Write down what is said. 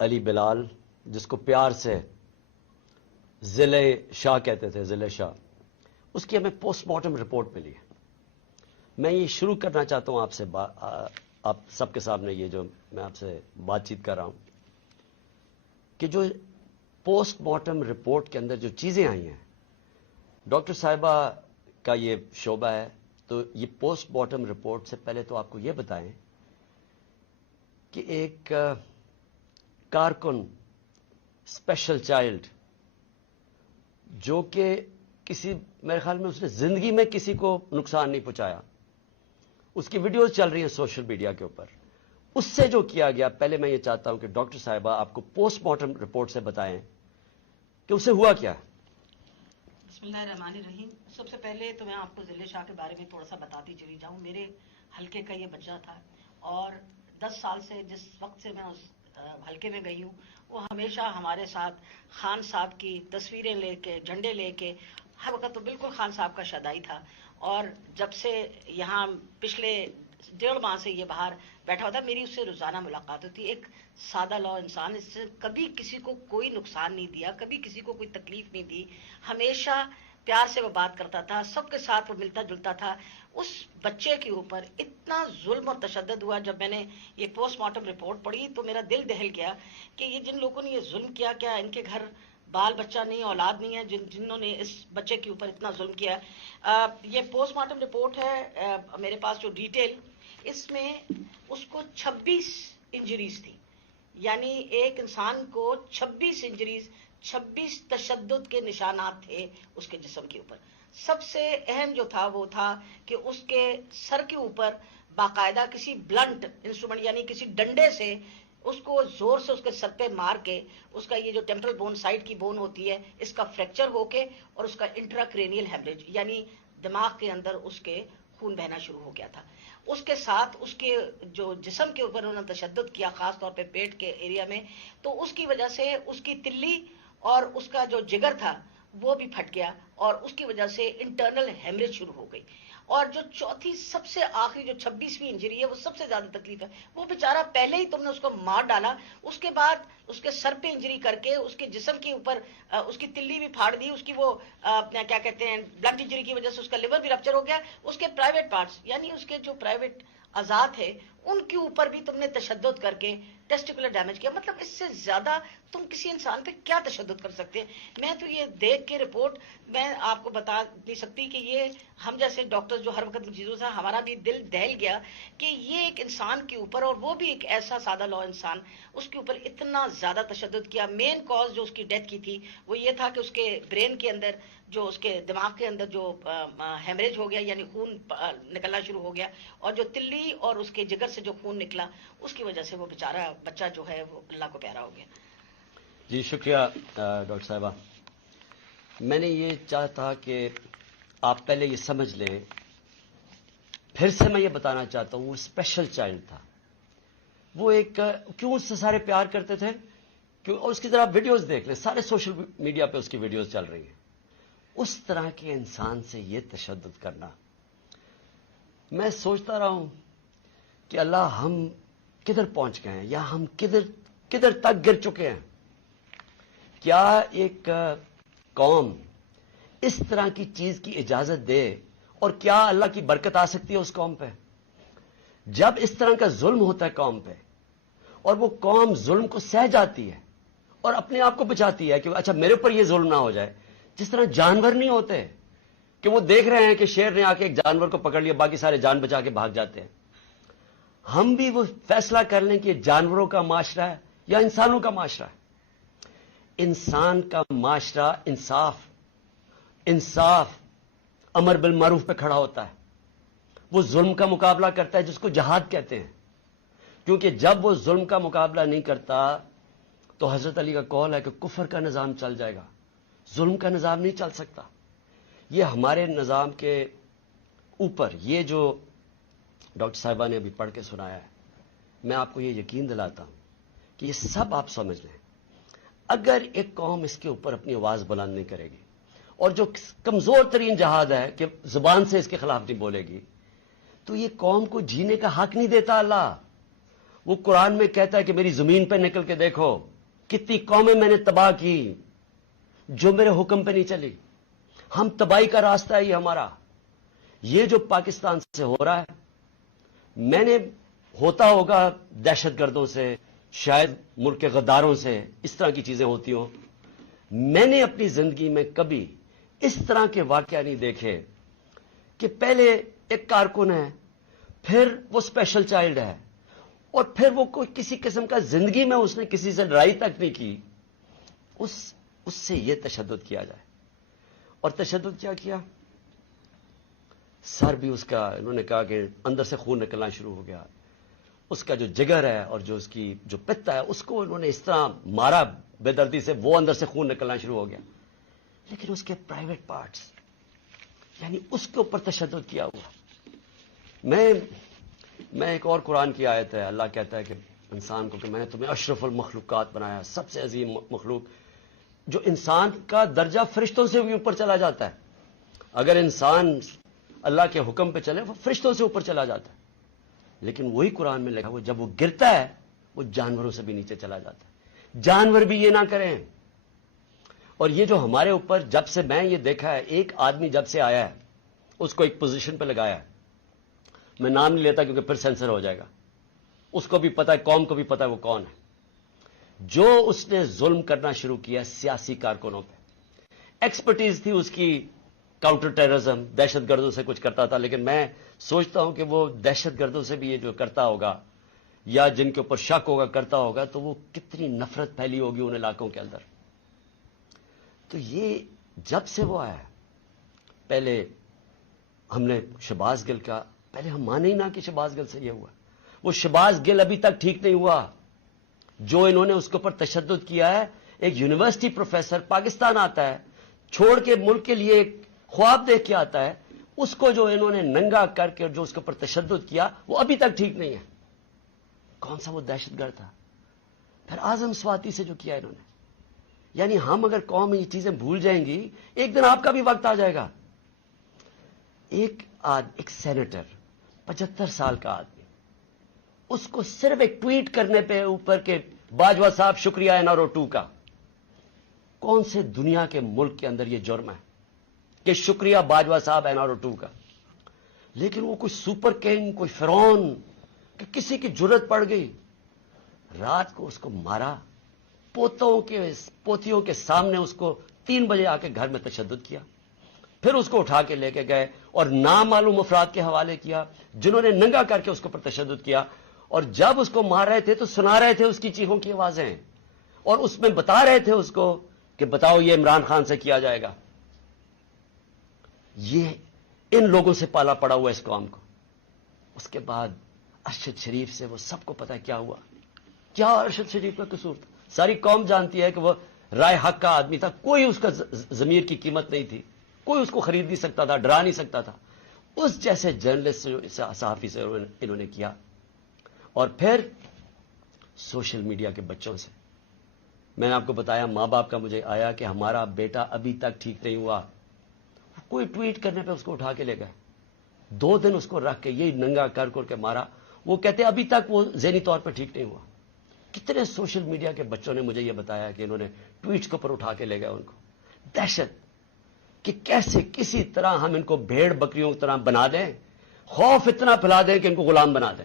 علی بلال، جس کو پیار سے ضلع شاہ کہتے تھے، ضلع شاہ، اس کی ہمیں پوسٹ مارٹم رپورٹ ملی ہے. میں یہ شروع کرنا چاہتا ہوں آپ سے، آپ سب کے سامنے یہ جو میں آپ سے بات چیت کر رہا ہوں، کہ جو پوسٹ مارٹم رپورٹ کے اندر جو چیزیں آئی ہیں، ڈاکٹر صاحبہ کا یہ شعبہ ہے، تو یہ پوسٹ مارٹم رپورٹ سے پہلے تو آپ کو یہ بتائیں کہ ایک کارکن اسپیشل چائلڈ جو کہ کسی، میرے خیال میں اس نے زندگی میں کسی کو نقصان نہیں پہنچایا، اس کی ویڈیوز چل رہی ہیں سوشل میڈیا کے اوپر، اس سے جو کیا گیا، پہلے میں یہ چاہتا ہوں کہ ڈاکٹر صاحبہ آپ کو پوسٹ مارٹم رپورٹ سے بتائیں کہ اسے ہوا کیا. بسم اللہ الرحمن الرحیم. سب سے پہلے تو میں آپ کو ضلع شاہ کے بارے میں تھوڑا سا بتاتی چلی جاؤں. میرے حلقے کا یہ بچہ تھا اور 10 سال سے جس وقت سے میں اس حلقے میں گئی ہوں، وہ ہمیشہ ہمارے ساتھ خان صاحب کی تصویریں لے کے، جھنڈے لے کے، ہر وقت تو بالکل خان صاحب کا شدائی تھا. اور جب سے یہاں پچھلے 1.5 ماہ سے یہ باہر بیٹھا ہوتا، میری اس سے روزانہ ملاقات ہوتی. ایک سادہ لو انسان، اس سے کبھی کسی کو کوئی نقصان نہیں دیا، کبھی کسی کو کوئی تکلیف نہیں دی، ہمیشہ پیار سے وہ بات کرتا تھا، سب کے ساتھ وہ ملتا جلتا تھا. اس بچے کے اوپر اتنا ظلم اور تشدد ہوا. جب میں نے یہ پوسٹ مارٹم رپورٹ پڑھی تو میرا دل دہل گیا کہ یہ جن لوگوں نے یہ ظلم کیا، کیا ان کے گھر بال بچہ نہیں، اولاد نہیں ہے، جنہوں نے اس بچے کے اوپر اتنا ظلم کیا. یہ پوسٹ مارٹم رپورٹ ہے میرے پاس جو ڈیٹیل، اس میں اس کو 26 انجریز تھی. یعنی ایک انسان کو 26 انجریز، 26 تشدد کے نشانات تھے اس کے جسم کے اوپر. سب سے اہم جو تھا وہ تھا کہ اس کے سر کے اوپر باقاعدہ کسی بلنٹ انسٹرومنٹ، یعنی کسی ڈنڈے سے اس کو زور سے اس کے سر پہ مار کے، اس کا یہ جو ٹیمپرل بون، سائڈ کی بون ہوتی ہے، اس کا فریکچر ہو کے، اور اس کا انٹراکرینیل ہیمریج، یعنی دماغ کے اندر اس کے خون بہنا شروع ہو گیا تھا. اس کے ساتھ اس کے جو جسم کے اوپر انہوں نے تشدد کیا، خاص طور پہ پیٹ کے ایریا میں، تو اس کی وجہ سے اس کی تلی اور اس کا جو جگر تھا وہ بھی پھٹ گیا، اور اس کی وجہ سے انٹرنل ہیمریج شروع ہو گئی. اور جو چوتھی سب سے آخری جو 26ویں انجری ہے، وہ سب سے زیادہ تکلیف ہے. وہ بیچارہ پہلے ہی تم نے اس کو مار ڈالا، اس کے بعد اس کے سر پہ انجری کر کے اس کے جسم کے اوپر اس کی تلی بھی پھاڑ دی، اس کی وہ کیا کہتے ہیں بلنٹ انجری کی وجہ سے اس کا لیور بھی رپچر ہو گیا. اس کے پرائیویٹ پارٹس، یعنی اس کے جو پرائیویٹ آزاد ہے، ان کے اوپر بھی تم نے تشدد کر کے ٹیسٹیکولر ڈیمیج کیا. مطلب اس سے زیادہ تم کسی انسان پہ کیا تشدد کر سکتے ہیں؟ میں تو یہ دیکھ کے رپورٹ میں آپ کو بتا نہیں سکتی کہ یہ ہم جیسے ڈاکٹر جو ہر وقت چیزوں سے، ہمارا بھی دل دہل گیا کہ یہ ایک انسان کے اوپر، اور وہ بھی ایک ایسا سادہ لو انسان، اس کے اوپر اتنا زیادہ تشدد کیا. مین کاز جو اس کی ڈیتھ کی تھی وہ یہ تھا کہ اس کے برین کے اندر، جو اس کے دماغ کے اندر جو ہیمریج ہو گیا، یعنی خون نکلنا شروع ہو گیا، اور جو تلی اور اس کے جگر سے جو خون نکلا، اس کی وجہ سے وہ بیچارہ بچہ جو ہے وہ اللہ کو پیارا ہو گیا. جی شکریہ ڈاکٹر صاحبہ. میں نے یہ چاہتا کہ آپ پہلے یہ سمجھ لیں، پھر سے میں یہ بتانا چاہتا ہوں، وہ اسپیشل چائلڈ تھا. وہ ایک، کیوں اس سے سارے پیار کرتے تھے؟ اور اس کی ذرا ویڈیوز دیکھ لیں، سارے سوشل میڈیا پہ اس کی ویڈیوز چل رہی ہیں. اس طرح کے انسان سے یہ تشدد کرنا، میں سوچتا رہا ہوں کہ اللہ ہم کدھر پہنچ گئے ہیں، یا ہم کدھر تک گر چکے ہیں. کیا ایک قوم اس طرح کی چیز کی اجازت دے، اور کیا اللہ کی برکت آ سکتی ہے اس قوم پہ؟ جب اس طرح کا ظلم ہوتا ہے قوم پہ، اور وہ قوم ظلم کو سہ جاتی ہے اور اپنے آپ کو بچاتی ہے کہ اچھا میرے اوپر یہ ظلم نہ ہو جائے. جس طرح جانور نہیں ہوتے کہ وہ دیکھ رہے ہیں کہ شیر نے آ کے ایک جانور کو پکڑ لیا، باقی سارے جان بچا کے بھاگ جاتے ہیں. ہم بھی وہ فیصلہ کر لیں کہ جانوروں کا معاشرہ ہے یا انسانوں کا معاشرہ ہے. انسان کا معاشرہ انصاف، امر بالمعروف پہ کھڑا ہوتا ہے. وہ ظلم کا مقابلہ کرتا ہے، جس کو جہاد کہتے ہیں. کیونکہ جب وہ ظلم کا مقابلہ نہیں کرتا تو حضرت علی کا قول ہے کہ کفر کا نظام چل جائے گا، ظلم کا نظام نہیں چل سکتا. یہ ہمارے نظام کے اوپر یہ جو ڈاکٹر صاحبہ نے ابھی پڑھ کے سنایا ہے، میں آپ کو یہ یقین دلاتا ہوں کہ یہ سب آپ سمجھ لیں. اگر ایک قوم اس کے اوپر اپنی آواز بلند نہیں کرے گی، اور جو کمزور ترین جہاد ہے کہ زبان سے اس کے خلاف نہیں بولے گی، تو یہ قوم کو جینے کا حق نہیں دیتا اللہ. وہ قرآن میں کہتا ہے کہ میری زمین پہ نکل کے دیکھو کتنی قومیں میں نے تباہ کی جو میرے حکم پہ نہیں چلی. ہم تباہی کا راستہ ہے یہ ہمارا. یہ جو پاکستان سے ہو رہا ہے، میں نے ہوتا ہوگا دہشت گردوں سے، شاید ملک کے غداروں سے، اس طرح کی چیزیں ہوتی ہوں. میں نے اپنی زندگی میں کبھی اس طرح کے واقعہ نہیں دیکھے کہ پہلے ایک کارکن ہے، پھر وہ اسپیشل چائلڈ ہے، اور پھر وہ کوئی کسی قسم کا زندگی میں اس نے کسی سے لڑائی تک نہیں کی، اس سے یہ تشدد کیا جائے. اور تشدد کیا کیا؟ سر بھی اس کا، انہوں نے کہا کہ اندر سے خون نکلنا شروع ہو گیا. اس کا جو جگر ہے اور جو اس کی جو پتا ہے اس کو انہوں نے اس طرح مارا بے دردی سے، وہ اندر سے خون نکلنا شروع ہو گیا. لیکن اس کے پرائیویٹ پارٹس، یعنی اس کے اوپر تشدد کیا ہوا. میں ایک اور قرآن کی آیت ہے، اللہ کہتا ہے کہ انسان کو کہ میں نے تمہیں اشرف المخلوقات بنایا، سب سے عظیم مخلوق. جو انسان کا درجہ فرشتوں سے بھی اوپر چلا جاتا ہے. اگر انسان اللہ کے حکم پہ چلے وہ فرشتوں سے اوپر چلا جاتا ہے. لیکن وہی قرآن میں لکھا ہوا جب وہ گرتا ہے وہ جانوروں سے بھی نیچے چلا جاتا ہے. جانور بھی یہ نہ کریں. اور یہ جو ہمارے اوپر، جب سے میں یہ دیکھا ہے، ایک آدمی جب سے آیا ہے اس کو ایک پوزیشن پہ لگایا ہے، میں نام نہیں لیتا کیونکہ پھر سینسر ہو جائے گا، اس کو بھی پتا ہے، قوم کو بھی پتا ہے وہ کون ہے. جو اس نے ظلم کرنا شروع کیا سیاسی کارکنوں پہ، ایکسپرٹیز تھی اس کی کاؤنٹر ٹیررزم، دہشت گردوں سے کچھ کرتا تھا. لیکن میں سوچتا ہوں کہ وہ دہشت گردوں سے بھی یہ جو کرتا ہوگا یا جن کے اوپر شک ہوگا کرتا ہوگا، تو وہ کتنی نفرت پھیلی ہوگی ان علاقوں کے اندر. تو یہ جب سے وہ آیا، پہلے ہم نے شہباز گل کا، پہلے ہم مانے ہی نہ کہ شہباز گل سے یہ ہوا. وہ شہباز گل ابھی تک ٹھیک نہیں ہوا. جو انہوں نے اس کے اوپر تشدد کیا ہے، ایک یونیورسٹی پروفیسر پاکستان آتا ہے، چھوڑ کے ملک کے لیے ایک خواب دیکھ کے آتا ہے، اس کو جو انہوں نے ننگا کر کے جو اس کے اوپر تشدد کیا وہ ابھی تک ٹھیک نہیں ہے. کون سا وہ دہشت گرد تھا؟ پھر اعظم سواتی سے جو کیا انہوں نے. یعنی ہم اگر قوم یہ چیزیں بھول جائیں گی، ایک دن آپ کا بھی وقت آ جائے گا. ایک سینیٹر 75 سال کا آدمی، اس کو صرف ایک ٹویٹ کرنے پہ اوپر کے باجوہ صاحب شکریہ این آر او 2 کا، کون سے دنیا کے ملک کے اندر یہ جرم ہے کہ شکریہ باجوہ صاحب این آر او 2 کا؟ لیکن وہ کوئی سپر کنگ، کوئی فرعون، کہ کسی کی جرت پڑ گئی، رات کو اس کو مارا، پوتیوں کے سامنے اس کو 3 بجے آ کے گھر میں تشدد کیا. پھر اس کو اٹھا کے لے کے گئے اور نامعلوم افراد کے حوالے کیا جنہوں نے ننگا کر کے اس کے اوپر تشدد کیا. اور جب اس کو مار رہے تھے تو سنا رہے تھے اس کی چیخوں کی آوازیں، اور اس میں بتا رہے تھے اس کو کہ بتاؤ یہ عمران خان سے کیا جائے گا. یہ ان لوگوں سے پالا پڑا ہوا اس قوم کو. اس کے بعد ارشد شریف سے وہ سب کو پتا کیا ہوا. کیا ارشد شریف کا قصور تھا؟ ساری قوم جانتی ہے کہ وہ رائے حق کا آدمی تھا. کوئی اس کا ضمیر کی قیمت نہیں تھی، کوئی اس کو خرید نہیں سکتا تھا، ڈرا نہیں سکتا تھا. اس جیسے جرنلسٹ سے، صحافی سے انہوں نے کیا. اور پھر سوشل میڈیا کے بچوں سے، میں نے آپ کو بتایا ماں باپ کا مجھے آیا کہ ہمارا بیٹا ابھی تک ٹھیک نہیں ہوا. کوئی ٹویٹ کرنے پہ اس کو اٹھا کے لے گئے، 2 دن اس کو رکھ کے یہ ننگا کر کے مارا. وہ کہتے ابھی تک وہ ذہنی طور پہ ٹھیک نہیں ہوا. کتنے سوشل میڈیا کے بچوں نے مجھے یہ بتایا کہ انہوں نے ٹویٹس کے اوپر اٹھا کے لے گئے ان کو. دہشت کہ کیسے کسی طرح ہم ان کو بھیڑ بکریوں کی طرح بنا دیں، خوف اتنا پھیلا دیں کہ ان کو غلام بنا دیں.